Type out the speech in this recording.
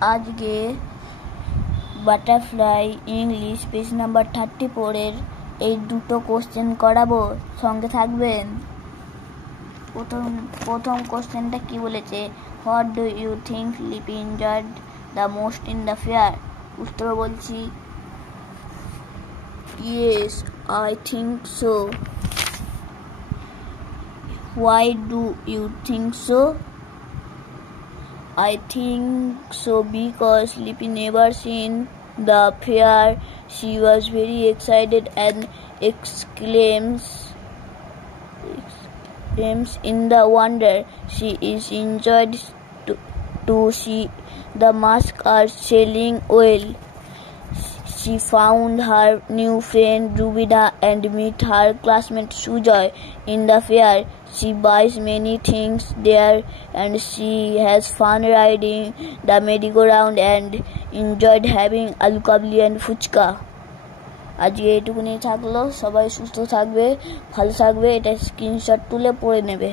আজকে butterfly English page number 34 এর এই দুটো কোশ্চেন করাবো, সঙ্গে থাকবেন। প্রথম কোশ্চেনটা কি বলেছে, হোয়াট ডু ইউ থিঙ্ক লিপি enjoyed the most in the fair? উত্তর বলছি, yes I think so. Why do you think so? I think so because Lippy never seen the fair. She was very excited and exclaims in the wonder. She is enjoyed to see the masks are selling well. She found her new friend Rubina and meet her classmate Sujoy in the fair. She buys many things there and she has fun riding the merry-go-round and enjoyed having aloo kabli and fuchka. আজকে এইটুকুনি থাকলো। সবাই সুস্থ থাকবে, ভালো থাকবে। এটা স্ক্রিনশট তুলে পড়ে নেবে।